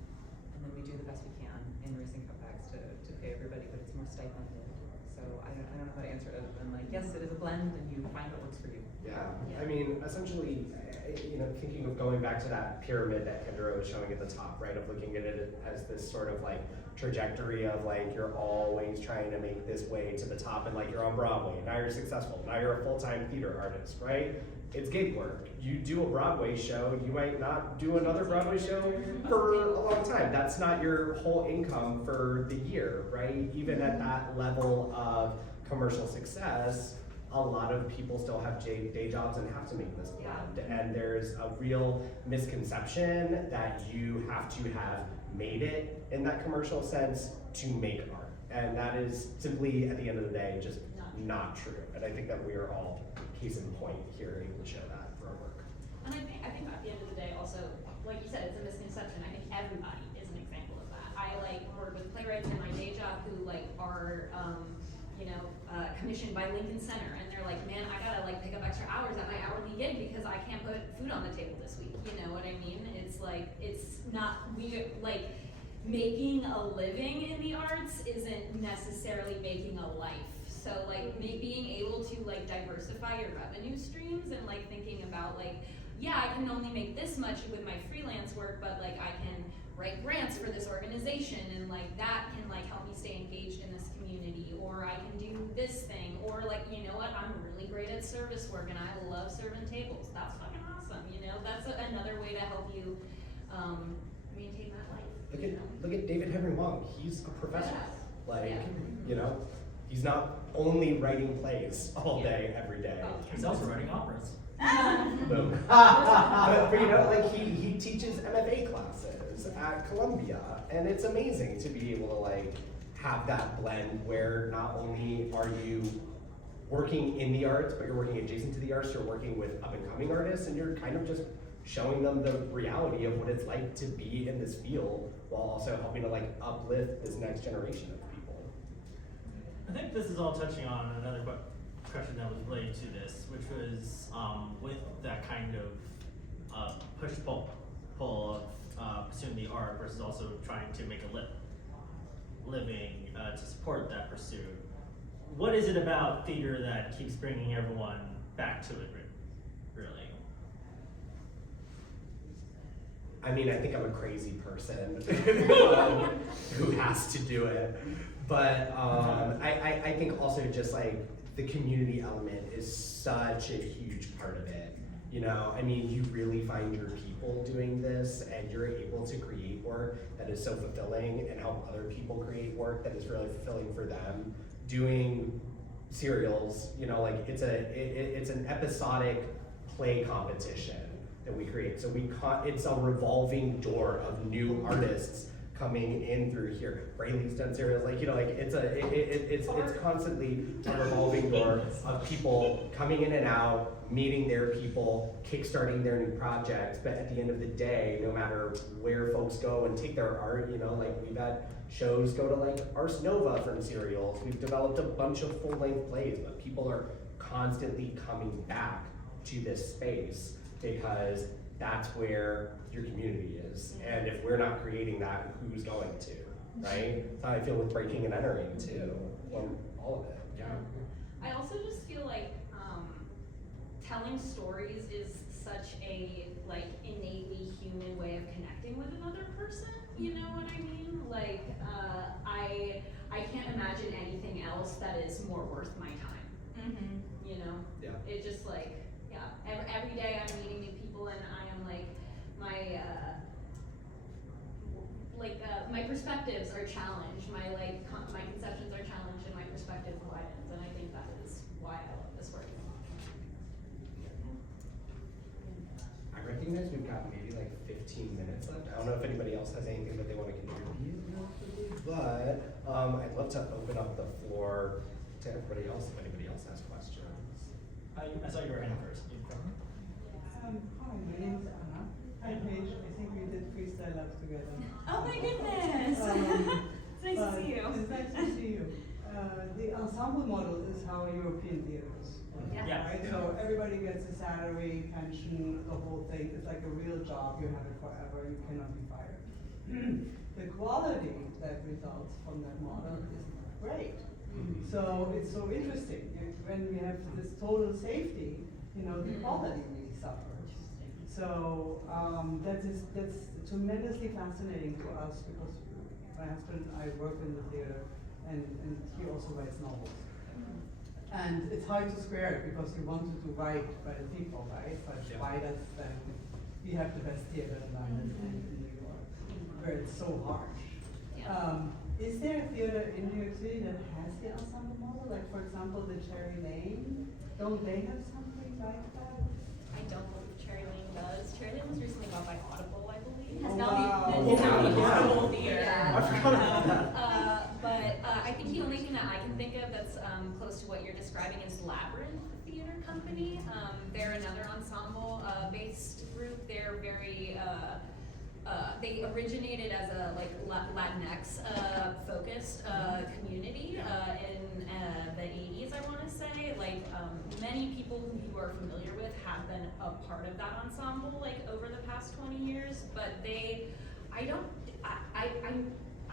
then we do the best we can in raising cutbacks to pay everybody, but it's more stipended. So I don't know how to answer it other than like, yes, it is a blend and you find what works for you. Yeah, I mean, essentially, you know, thinking of going back to that pyramid that Kenjiro was showing at the top, right, of looking at it as this sort of like trajectory of like, you're always trying to make this way to the top, and like you're on Broadway, now you're successful, now you're a full-time theater artist, right? It's gig work. You do a Broadway show, you might not do another Broadway show for a long time. That's not your whole income for the year, right? Even at that level of commercial success, a lot of people still have day jobs and have to make this blend. And there's a real misconception that you have to have made it in that commercial sense to make art. And that is simply, at the end of the day, just not true. And I think that we are all case in point here able to show that for our work. And I think at the end of the day, also, like you said, it's a misconception. I think everybody is an example of that. I like work with playwrights in my day job who like are, commissioned by Lincoln Center, and they're like, man, I gotta like pick up extra hours at my hourly gig because I can't put food on the table this week. You know what I mean? It's like, it's not, we like, making a living in the arts isn't necessarily making a life. So like being able to like diversify your revenue streams and like thinking about like, yeah, I can only make this much with my freelance work, but like I can write grants for this organization and like that can like help me stay engaged in this community, or I can do this thing, or like, you know what, I'm really great at service work and I love serving tables. That's fucking awesome, you know? That's another way to help you maintain that life. Look at David Henry Wong. He's a professor. Yeah. Like, Yeah. you know, he's not only writing plays all day, every day. He's also writing operas. Boom. but you know, like he teaches MFA classes at Columbia, and it's amazing to be able to like have that blend where not only are you working in the arts, but you're working adjacent to the arts, you're working with up and coming artists, and you're kind of just showing them the reality of what it's like to be in this field while also helping to like uplift this next generation of people. I think this is all touching on another question that was related to this, which was with that kind of push-pull of pursuing the art versus also trying to make a living to support that pursuit. What is it about theater that keeps bringing everyone back to it, really? I mean, I think I'm a crazy person who has to do it. But I think also just like the community element is such a huge part of it. You know, I mean, you really find your people doing this and you're able to create work that is so fulfilling and help other people create work that is really fulfilling for them. Doing serials, you know, like it's an episodic play competition that we create. So it's a revolving door of new artists coming in through here. Braylee's done serials, like, you know, like it's constantly a revolving door of people coming in and out, meeting their people, kickstarting their new projects. But at the end of the day, no matter where folks go and take their art, you know, like we've had shows go to like Ars Nova from serials. We've developed a bunch of full-length plays, but people are constantly coming back to this space because that's where your community is. And if we're not creating that, who's going to, right? That's how I feel with breaking and entering too, all of it, yeah. I also just feel like telling stories is such a like innately human way of connecting with another person. You know what I mean? Like I can't imagine anything else that is more worth my time. You know? Yeah. It just like, yeah. Every day I'm meeting new people and I am like, my perspectives are challenged. My conceptions are challenged and my perspective widens. And I think that is why I love this work. I recognize we've got maybe like 15 minutes left. I don't know if anybody else has anything that they want to contribute, but I'd love to open up the floor to everybody else if anybody else has questions. I saw your hand first. Hi, my name is Anna. Hi, Paige. I think we did freestyle up together. Oh my goodness! It's nice to see you. It's nice to see you. The ensemble model is how European theaters work, Yeah. right? So everybody gets a salary, pension, the whole thing. It's like a real job. You have it forever. You cannot be fired. The quality that results from that model is great. So it's so interesting. When we have this total safety, the quality really suffers. So that's tremendously fascinating to us because my husband and I work in the theater and he also writes novels. And it's hard to square it because you wanted to write by the people, right? But why does then we have the best theater in London and in New York where it's so harsh? Is there a theater in New York City that has the ensemble model? Like for example, the Cherry Lane? Don't they have something like that? I don't believe Cherry Lane does. Cherry Lane was recently bought by Audible, I believe. Has Oh, now wow. it's now Oh, wow. the whole theater. Yeah. I forgot about that. But I think the only thing that I can think of that's close to what you're describing is Labyrinth Theater Company. They're another ensemble-based group. They're very, they originated as a Latinx focused community in the 80s, I want to say. Many people who you are familiar with have been a part of that ensemble over the past 20 years, but I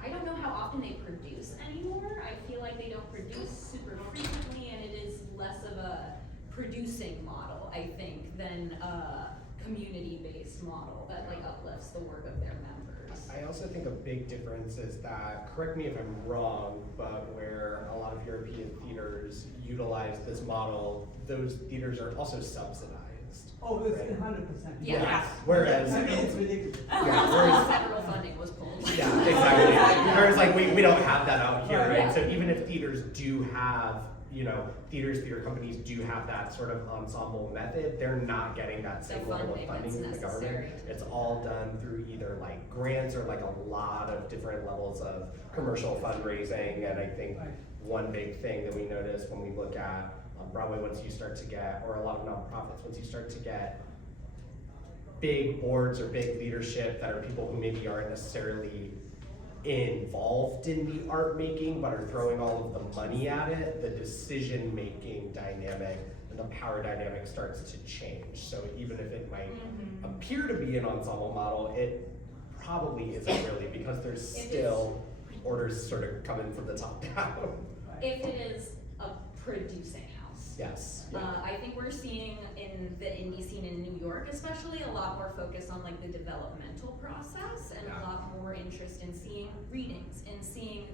don't know how often they produce anymore. I feel like they don't produce super frequently, and it is less of a producing model, I think, than a community-based model that uplifts the work of their members. I also think a big difference is that, correct me if I'm wrong, but where a lot of European theaters utilize this model, those theaters are also subsidized. Oh, it's right? 100%. Yeah. Whereas, I mean, it's ridiculous. whereas Federal funding was pulled. yeah, exactly. Whereas we don't have that out here, right? Yeah. So even if theaters do have, theater companies do have that sort of ensemble method, they're not getting that same level of funding from the government. It's all done through either grants or a lot of different levels of commercial fundraising. And I think one big thing that we notice when we look at Broadway, once you start to get, or a lot of nonprofits, once you start to get big boards or big leadership that are people who maybe aren't necessarily involved in the art making but are throwing all of the money at it, the decision making dynamic and the power dynamic starts to change. So even if it might appear to be an ensemble model, it probably isn't really, because there's still orders sort of coming from the top down. If it is a producing house. Yes. I think we're seeing in the indie scene in New York especially a lot more focus on the developmental process and a lot more interest in seeing readings and seeing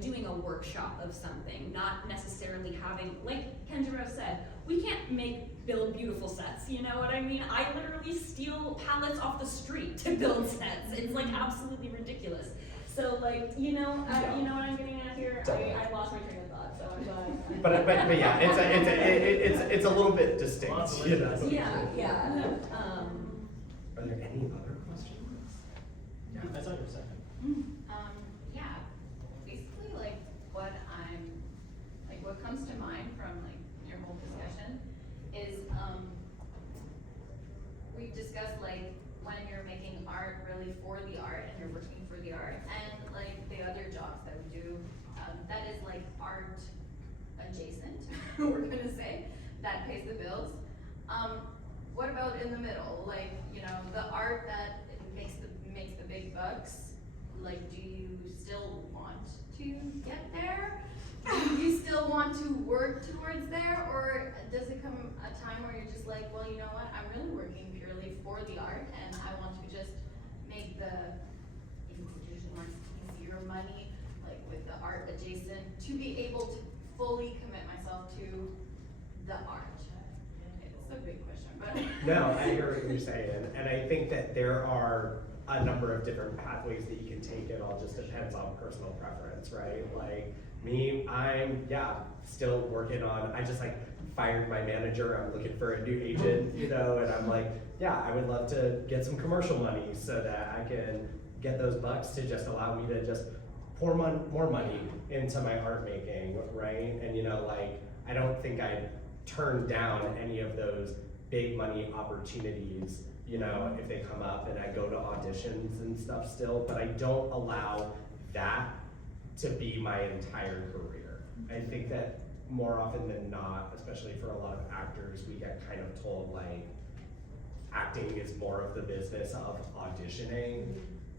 doing a workshop of something, not necessarily having, like Kenjiro said, we can't build beautiful sets, you know what I mean? I literally steal pallets off the street to build sets. It's absolutely ridiculous. So you know what I'm getting at here? I lost my train of thought, so I'm glad. But yeah, it's a little bit distinct, Yeah. Are there any other questions? Yeah, I saw your second. Yeah, basically what comes to mind from your whole discussion is we've discussed when you're making art really for the art and you're working for the art, and the other jobs that we do that is art adjacent, we're gonna say, that pays the bills. What about in the middle, the art that makes the big bucks? Do you still want to get there? do you still want to work towards there, or does it come a time where you're just like, well, you know what, I'm really working purely for the art, and I want to just make the institution more easier money, like with the art adjacent, to be able to fully commit myself to the art? It's a big question, but. No, I hear what you're saying, and I think that there are a number of different pathways that you can take. It all just depends on personal preference, right? Like me, I'm still working on. I just like fired my manager. I'm looking for a new agent, you know, and I'm like, I would love to get some commercial money so that I can get those bucks to just allow me to just pour more money into my art making, right? And you know, like I don't think I'd turn down any of those big money opportunities, you know, if they come up and I go to auditions and stuff still, but I don't allow that to be my entire career. I think that more often than not, especially for a lot of actors, we get kind of told like acting is more of the business of auditioning,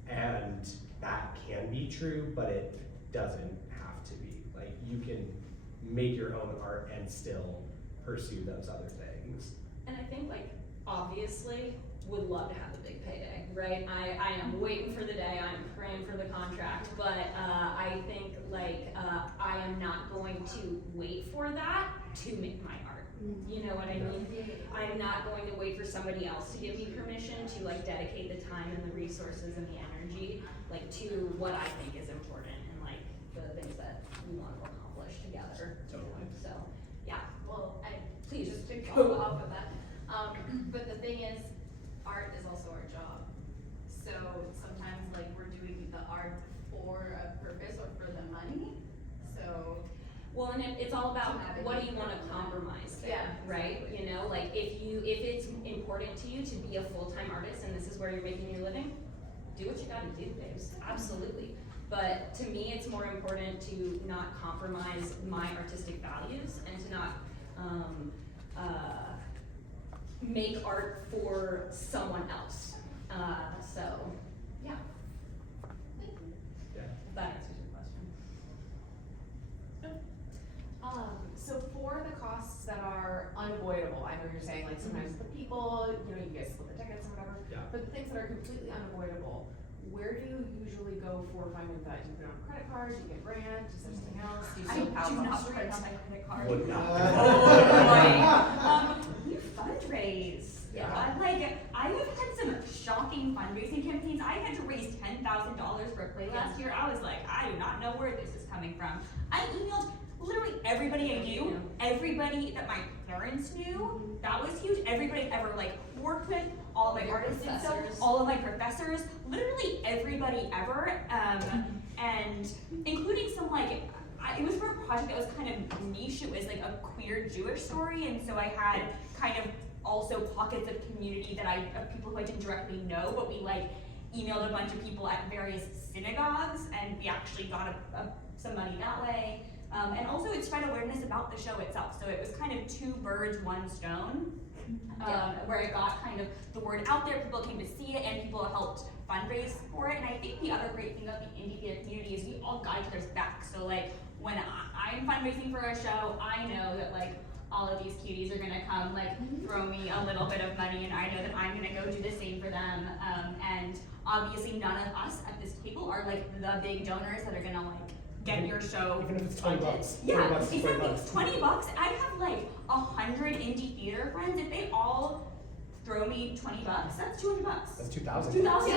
and that can be true, but it doesn't have to be. Like you can make your own art and still pursue those other things. And I think, like, obviously, would love to have a big payday, right? I am waiting for the day, I'm praying for the contract, but I think, like, I am not going to wait for that to make my art. You know what I mean? I am not going to wait for somebody else to give me permission to, like, dedicate the time and the resources and the energy, like, to what I think is important and, like, the things that we want to accomplish together. Totally. So, yeah. Well, Please, just to go. go off of that. But the thing is, art is also our job. So sometimes like we're doing the art for a purpose or for the money. So Well, and it's all about To what do you navigate want to that. compromise there, Yeah, right? You know, like if it's important to you to be a full-time artist and this is where you're making your living, do what you gotta do, babes, absolutely. But to me, it's more important to not compromise my artistic values and to not make art for someone else. So, yeah, Yeah. if that answers your question. So for the costs that are unavoidable, I know you're saying like sometimes the people, you know, you guys split the tickets or whatever, Yeah. but the things that are completely unavoidable, where do you usually go for funding with that? Do you put it on a credit card? Do you get a grant? Is there something else? Do you I still do pass on the not put it streets? on my credit card. Would not. We fundraise. Yeah. I have had some shocking fundraising campaigns. I had to raise $10,000 for a play last year. I was like, I do not know where this is coming from. I emailed literally everybody I knew, everybody that my parents knew. That was huge. Everybody I've ever like worked with, all my Your artists and stuff, professors. all of my professors, literally everybody ever, and including some like. It was for a project that was kind of niche. It was like a queer Jewish story, and so I had kind of also pockets of community that of people who I didn't directly know, but we like emailed a bunch of people at various synagogues, and we actually got some money that way. And also it spread awareness about the show itself, so it was kind of two birds, one stone, where it got kind of the word out there, people came to see it, and people helped fundraise for it. And I think the other great thing about the indie theater community is we all got each other's back. So like when I'm fundraising for a show, I know that like all of these cuties are gonna come like throw me a little bit of money, and I know that I'm gonna go do the same for them. And obviously none of us at this table are like the big donors that are gonna like get your show Even if it's $20. funded. 20 Yeah, bucks is exactly. 20 bucks. $20. I have like 100 indie theater friends. If they all throw me $20, that's $200. That's 2,000. 2,000.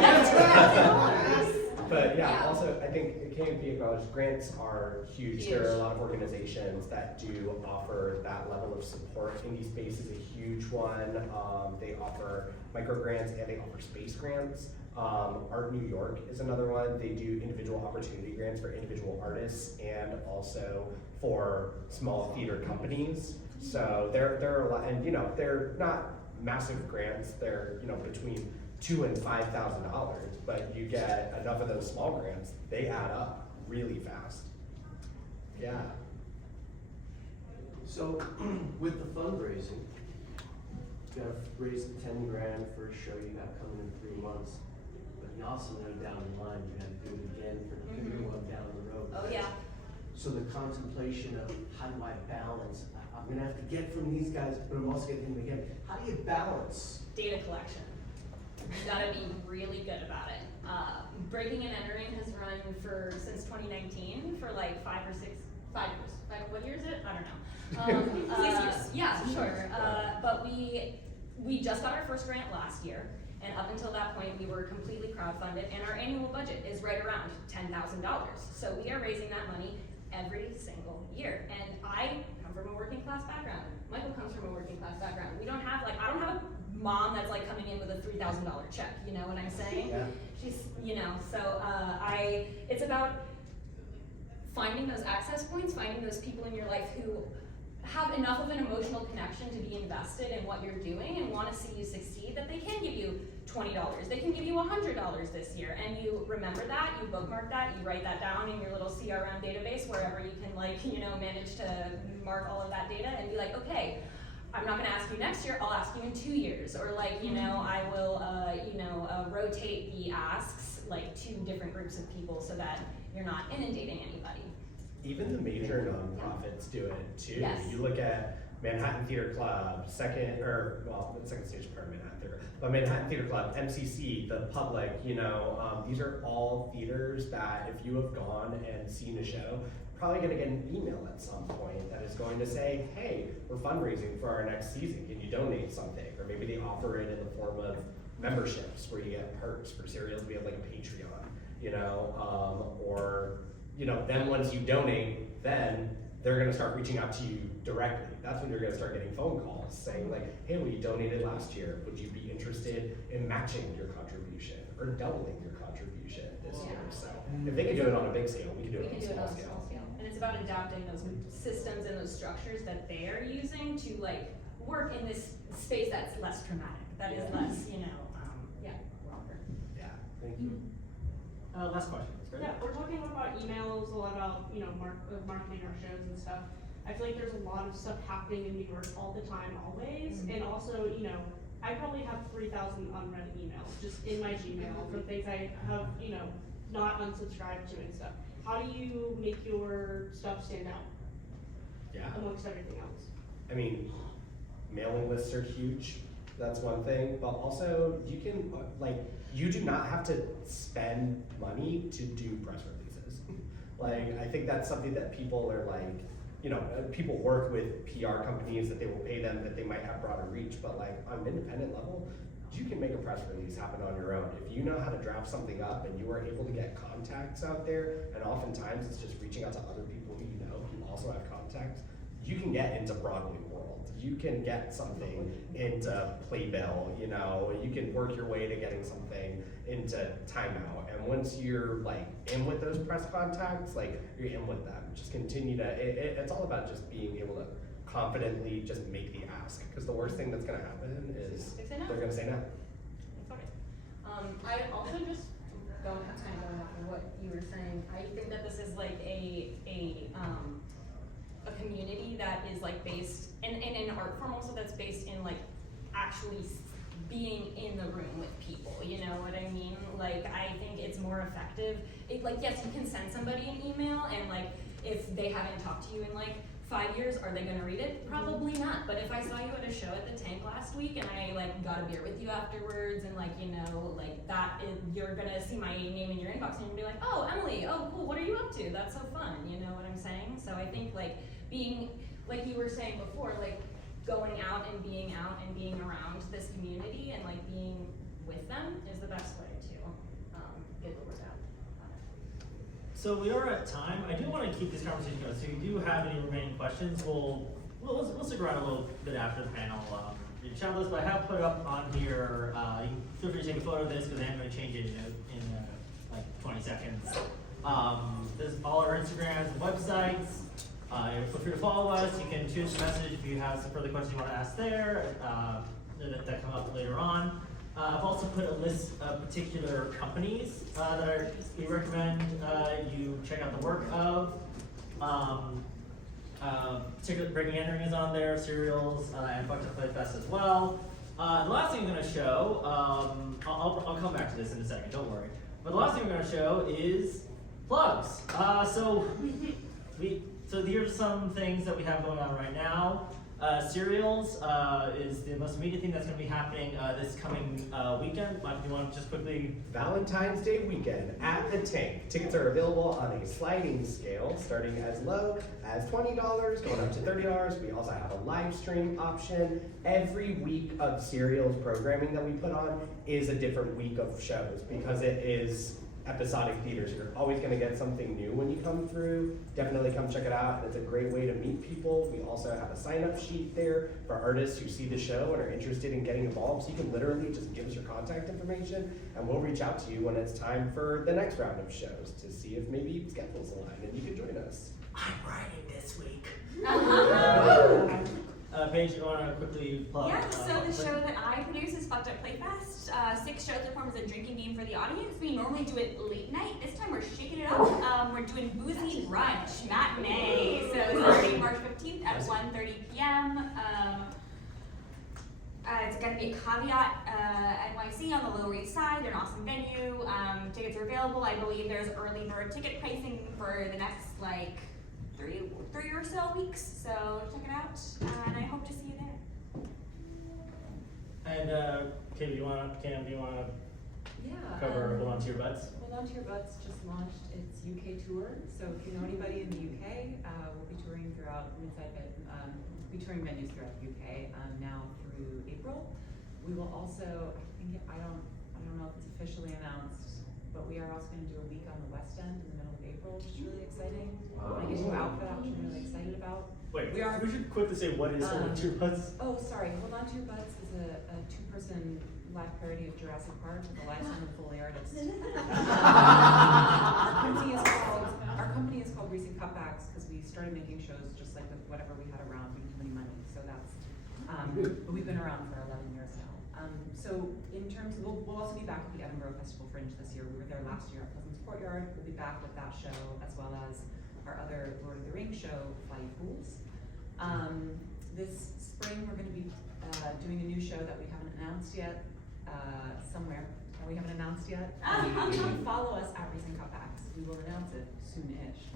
That's $2,000. But yeah, Yeah. also I think it can be acknowledged, grants are huge. There are a lot of organizations that do offer that level of support. Indie Space is a huge one. They offer micro grants and they offer space grants. Art New York is another one. They do individual opportunity grants for individual artists and also for small theater companies. So there are a lot, and you know, they're not massive grants. They're, you know, between $2,000 and $5,000, but you get enough of those small grants, they add up really fast. Yeah. So, with the fundraising, you have raised 10 grand for a show you got coming in 3 months, but you also know down the line, you have to do it again for the bigger one down the road. Oh, yeah. So the contemplation of how do I balance, I'm gonna have to get from these guys, but I'm also getting them again. How do you balance? Data collection. You gotta be really good about it. Breaking and entering has run since 2019 for like 5 years. What year is it? I don't know. 6 years. Yeah, sure. But we just got our first grant last year, and up until that point, we were completely crowdfunded, and our annual budget is right around $10,000. So we are raising that money every single year. And I come from a working class background. Michael comes from a working class background. We don't have I don't have a mom that's like coming in with a $3,000 check. You know what I'm saying? Yeah. She's, so it's about finding those access points, finding those people in your life who have enough of an emotional connection to be invested in what you're doing and want to see you succeed, that they can give you $20, they can give you $100 this year, and you remember that, you bookmark that, you write that down in your little CRM database, wherever you can manage to mark all of that data and be like, okay, I'm not gonna ask you next year, I'll ask you in 2 years, or I will, rotate the asks, 2 different groups of people so that you're not inundating anybody. Even the major nonprofits do it too. Yes. You look at Manhattan Theater Club, second stage part of Manhattan Theater, but Manhattan Theater Club, MCC, the Public, these are all theaters that if you have gone and seen a show, probably gonna get an email at some point that is going to say, hey, we're fundraising for our next season, can you donate something? Or maybe they offer it in the form of memberships where you get perks for serials. We have like a Patreon, then once you donate, then they're gonna start reaching out to you directly. That's when you're gonna start getting phone calls saying like, hey, well, you donated last year. Would you be interested in matching your contribution or doubling your contribution this year? So if they can do it on a big scale, we can do it on a small scale. And it's about adapting those systems and those structures that they are using to work in this space that's less traumatic, that is less, longer. Yeah, thank you. Last question. Yeah, we're talking about emails, a lot about, marketing our shows and stuff. I feel like there's a lot of stuff happening in New York all the time, always. And also, I probably have 3,000 unread emails just in my Gmail from things I have, not unsubscribed to and stuff. How do you make your stuff stand out? Yeah. Amongst everything else? I mean, mailing lists are huge. That's one thing, but also you can you do not have to spend money to do press releases. I think that's something that people are people work with PR companies that they will pay them, that they might have broader reach, but on an independent level, you can make a press release happen on your own. If you know how to draft something up and you are able to get contacts out there, and oftentimes it's just reaching out to other people who who also have contacts, you can get into Broadway world. You can get something into Playbill, you can work your way to getting something into Time Out. And once you're in with those press contacts, you're in with them. Just continue to, it's all about just being able to confidently just make the ask. Because the worst thing that's gonna happen is they're gonna say no. I also just going off of what you were saying, I think that this is a community that is based in an art form also that's based in actually being in the room with people, you know what I mean? I think it's more effective. Yes, you can send somebody an email and if they haven't talked to you in 5 years, are they gonna read it? Probably not. But if I saw you at a show at the Tank last week and I got a beer with you afterwards and you're gonna see my name in your inbox and you're gonna be like, oh, Emily, oh cool, what are you up to? That's so fun, you know what I'm saying? So I think being, like you were saying before, going out and being around this community and being with them is the best way to get the word out. So we are at time. I do want to keep this conversation going. So if you do have any remaining questions, we'll stick around a little bit after the panel. You chat with us, but I have put up on here. You feel free to take a photo of this because I am going to change it in 20 seconds. There's all our Instagrams and websites. Feel free to follow us. You can choose a message if you have some further questions you want to ask there that come up later on. I've also put a list of particular companies that we recommend you check out the work of. Particularly Breaking Entering is on there, Serials, and Fucked Up Play Fest as well. The last thing I'm going to show, I'll come back to this in a second, don't worry. But the last thing I'm going to show is plugs. So here's some things that we have going on right now. Cereals is the most immediate thing that's going to be happening this coming weekend. Mike, do you want to just quickly? Valentine's Day weekend at the Tank. Tickets are available on a sliding scale, starting as low as $20, going up to $30. We also have a live stream option. Every week of Cereals programming that we put on is a different week of shows because it is episodic theaters. You're always going to get something new when you come through. Definitely come check it out. And it's a great way to meet people. We also have a sign-up sheet there for artists who see the show and are interested in getting involved. So you can literally just give us your contact information and we'll reach out to you when it's time for the next round of shows to see if maybe schedules align and you can join us. I'm writing this week. Paige, you want to quickly plug? Yeah, so the show that I produce is Fucked Up Playfest. 6 shows that form as a drinking game for the audience. We normally do it late night. This time we're shaking it up. We're doing Boozy Brunch Matinee. So starting March 15th at 1:30 p.m. It's going to be a Caveat NYC on the Lower East Side. They're an awesome venue. Tickets are available. I believe there's early bird ticket pricing for the next like 3 or so weeks. So check it out, and I hope to see you there. And Cam, do you want to cover Hold On to Your Butts? Hold On to Your Butts just launched its UK tour. So if you know anybody in the UK, we'll be touring throughout be touring venues throughout the UK now through April. We will also, I don't know if it's officially announced, but we are also going to do a week on the West End in the middle of April, which is really exciting. When I get you out for that, which I'm really excited about. Wait, we should quickly say what is Hold On to Your Butts? Oh, sorry. Hold On to Your Butts is a 2-person live parody of Jurassic Park with a lifetime of Foley artist. Our company is called Recent Cutbacks because we started making shows just like with whatever we had around. We didn't have any money, so that's. But we've been around for 11 years now. So in terms of, we'll also be back at the Edinburgh Festival Fringe this year. We were there last year at Pleasance Courtyard. We'll be back with that show as well as our other Lord of the Rings show, Flying Fools. This spring we're going to be doing a new show that we haven't announced yet somewhere. We haven't announced yet. If you follow us at Recent Cutbacks, we will announce it soon-ish.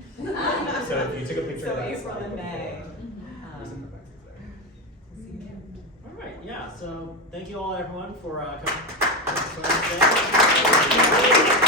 So if you took a picture of that April and May. Recent Cutbacks is there. We'll see you there. All right, yeah. So thank you all, everyone, for coming.